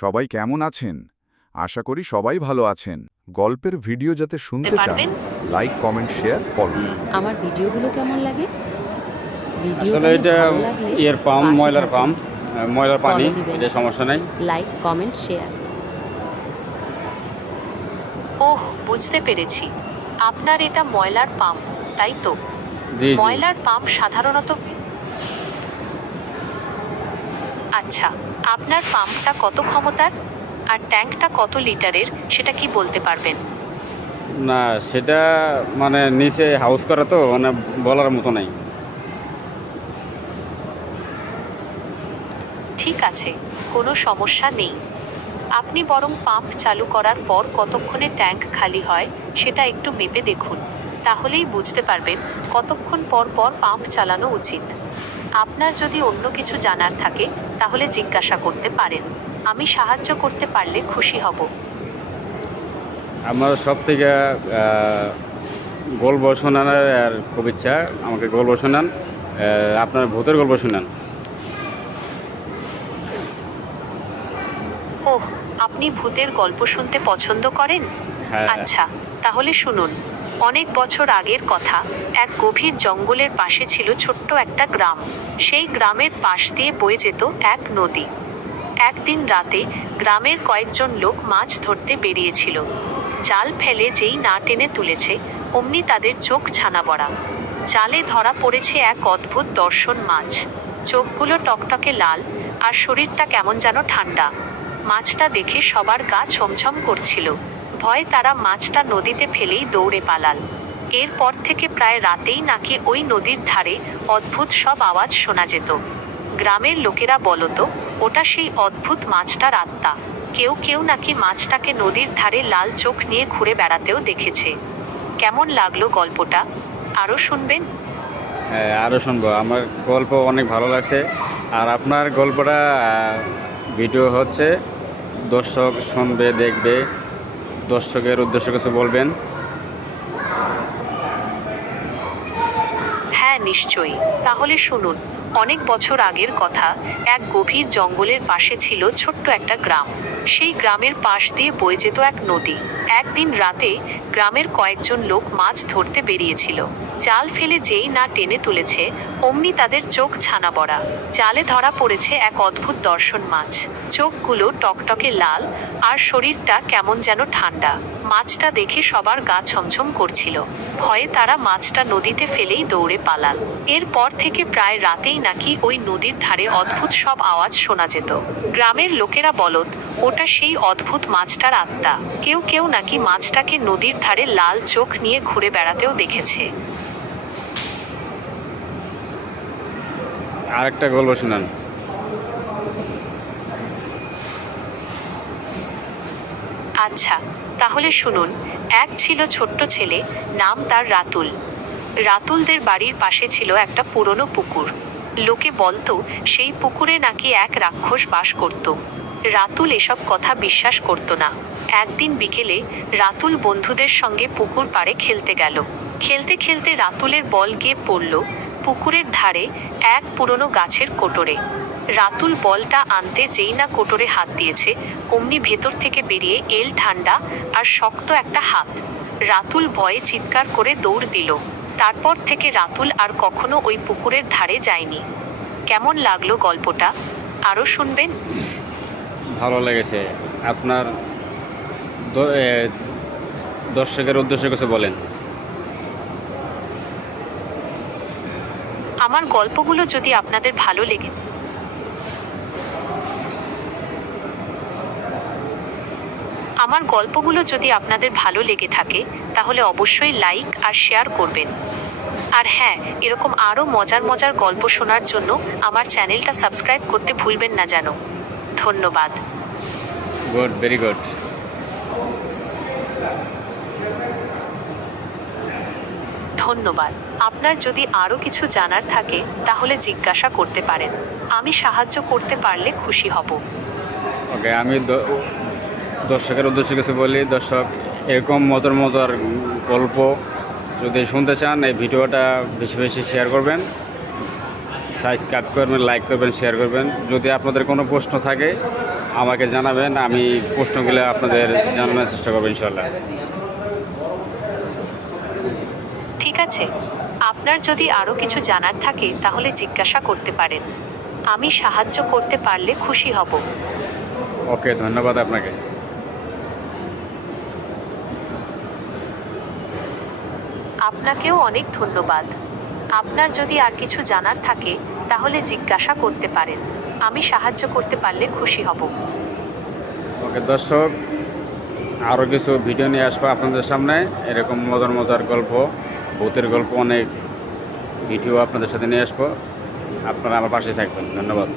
সবাই কেমন আছেন? আশা করি সবাই ভালো আছেন। গল্পের ভিডিও যাতে শুনতে চান, পারবেন? Like, comment, share, follow. আমার ভিডিওগুলো কেমন লাগে? আসলে এটা ইয়ের পাম্প, ময়লার পাম্প, ময়লার পানি, এটা সমস্যা নাই। Like, comment, share. ওহ, বুঝতে পেরেছি। আপনার এটা ময়লার পাম্প, তাই তো? জি জি। ময়লার পাম্প সাধারণত আচ্ছা, আপনার পাম্পটা কত ক্ষমতার আর ট্যাঙ্কটা কত লিটারের সেটা কি বলতে পারবেন? না, সেটা মানে নিচে হাউস করা তো মানে বলার মতো নাই। ঠিক আছে, কোনো সমস্যা নেই। আপনি বরং পাম্প চালু করার পর কতক্ষণে ট্যাঙ্ক খালি হয় সেটা একটু মেপে দেখুন। তাহলেই বুঝতে পারবেন কতক্ষণ পর পর পাম্প চালানো উচিত। আপনার যদি অন্য কিছু জানার থাকে তাহলে জিজ্ঞাসা করতে পারেন। আমি সাহায্য করতে পারলে খুশি হব। আমার সব থেকে গল্প শোনানোর আর খুব ইচ্ছা, আমাকে গল্প শোনান। আপনার ভূতের গল্প শোনান। ওহ, আপনি ভূতের গল্প শুনতে পছন্দ করেন? হ্যাঁ। আচ্ছা, তাহলে শুনুন। অনেক বছর আগের কথা, এক গভীর জঙ্গলের পাশে ছিল ছোট্ট একটা গ্রাম। সেই গ্রামের পাশ দিয়ে বয়ে যেত এক নদী। একদিন রাতে গ্রামের কয়েকজন লোক মাছ ধরতে বেরিয়েছিল। জাল ফেলে যেই না টেনে তুলেছে, অমনি তাদের চোখ ছানা বড়া। জালে ধরা পড়েছে এক অদ্ভুত দর্শন মাছ। চোখগুলো টকটকে লাল আর শরীরটা কেমন যেন ঠান্ডা। মাছটা দেখে সবার গা ছমছম করছিল। ভয়ে তারা মাছটা নদীতে ফেলেই দৌড়ে পালাল। এরপর থেকে প্রায় রাতেই নাকি ওই নদীর ধারে অদ্ভুত সব আওয়াজ শোনা যেত। গ্রামের লোকেরা বলতো ওটা সেই অদ্ভুত মাছটার আত্মা। কেউ কেউ নাকি মাছটাকে নদীর ধারে লাল চোখ নিয়ে ঘুরে বেড়াতেও দেখেছে। কেমন লাগলো গল্পটা? আরও শুনবেন? হ্যাঁ, আরও শুনবো। আমার গল্প অনেক ভালো লাগছে। আর আপনার গল্পটা ভিডিও হচ্ছে, দর্শক শুনবে, দেখবে। দর্শকের উদ্দেশ্যে কিছু বলবেন? হ্যাঁ, নিশ্চয়ই। তাহলে শুনুন। অনেক বছর আগের কথা, এক গভীর জঙ্গলের পাশে ছিল ছোট্ট একটা গ্রাম। সেই গ্রামের পাশ দিয়ে বয়ে যেত এক নদী। একদিন রাতে গ্রামের কয়েকজন লোক মাছ ধরতে বেরিয়েছিল। জাল ফেলে যেই না টেনে তুলেছে, অমনি তাদের চোখ ছানা বড়া। জালে ধরা পড়েছে এক অদ্ভুত দর্শন মাছ। চোখগুলো টকটকে লাল আর শরীরটা কেমন যেন ঠান্ডা। মাছটা দেখে সবার গা ছমছম করছিল। ভয়ে তারা মাছটা নদীতে ফেলেই দৌড়ে পালাল। এরপর থেকে প্রায় রাতেই নাকি ওই নদীর ধারে অদ্ভুত সব আওয়াজ শোনা যেত। গ্রামের লোকেরা বলত ওটা সেই অদ্ভুত মাছটার আত্মা। কেউ কেউ নাকি মাছটাকে নদীর ধারে লাল চোখ নিয়ে ঘুরে বেড়াতেও দেখেছে। আরেকটা গল্প শোনান। আচ্ছা, তাহলে শুনুন। এক ছিল ছোট্ট ছেলে, নাম তার রাতুল। রাতুলদের বাড়ির পাশে ছিল একটা পুরনো পুকুর। লোকে বলতো সেই পুকুরে নাকি এক রাক্ষস বাস করত। রাতুল এসব কথা বিশ্বাস করত না। একদিন বিকেলে রাতুল বন্ধুদের সঙ্গে পুকুর পাড়ে খেলতে গেল। খেলতে খেলতে রাতুলের বল গিয়ে পড়ল পুকুরের ধারে এক পুরনো গাছের কোটরে। রাতুল বলটা আনতে যেই না কোটরে হাত দিয়েছে, অমনি ভেতর থেকে বেরিয়ে এল ঠান্ডা আর শক্ত একটা হাত। রাতুল ভয়ে চিৎকার করে দৌড় দিল। তারপর থেকে রাতুল আর কখনো ওই পুকুরের ধারে যায়নি। কেমন লাগলো গল্পটা? আরও শুনবেন? ভালো লেগেছে। আপনার দর্শকের উদ্দেশ্যে কিছু বলেন। আমার গল্পগুলো যদি আপনাদের ভালো লেগে আমার গল্পগুলো যদি আপনাদের ভালো লেগে থাকে তাহলে অবশ্যই লাইক আর শেয়ার করবেন। আর হ্যাঁ, এরকম আরও মজার মজার গল্প শোনার জন্য আমার চ্যানেলটা সাবস্ক্রাইব করতে ভুলবেন না যেন। ধন্যবাদ। Good, very good. ধন্যবাদ। আপনার যদি আরও কিছু জানার থাকে তাহলে জিজ্ঞাসা করতে পারেন। আমি সাহায্য করতে পারলে খুশি হব। ওকে, আমি দর্শকের উদ্দেশ্যে কিছু বলি। দর্শক, এরকম মজার মজার গল্প যদি শুনতে চান, এই ভিডিওটা বেশি বেশি শেয়ার করবেন, সাবস্ক্রাইব করবেন, লাইক করবেন, শেয়ার করবেন। যদি আপনাদের কোনো প্রশ্ন থাকে আমাকে জানাবেন, আমি প্রশ্নগুলো আপনাদের জানানোর চেষ্টা করবো ইনশাল্লাহ। ঠিক আছে, আপনার যদি আরও কিছু জানার থাকে তাহলে জিজ্ঞাসা করতে পারেন। আমি সাহায্য করতে পারলে খুশি হব। ওকে, ধন্যবাদ আপনাকে। আপনাকেও অনেক ধন্যবাদ। আপনার যদি আর কিছু জানার থাকে তাহলে জিজ্ঞাসা করতে পারেন। আমি সাহায্য করতে পারলে খুশি হব। ওকে দর্শক, আরও কিছু ভিডিও নিয়ে আসবো আপনাদের সামনে, এরকম মজার মজার গল্প, ভূতের গল্প, অনেক ভিডিও আপনাদের সাথে নিয়ে আসবো। আপনারা আমার পাশে থাকবেন। ধন্যবাদ।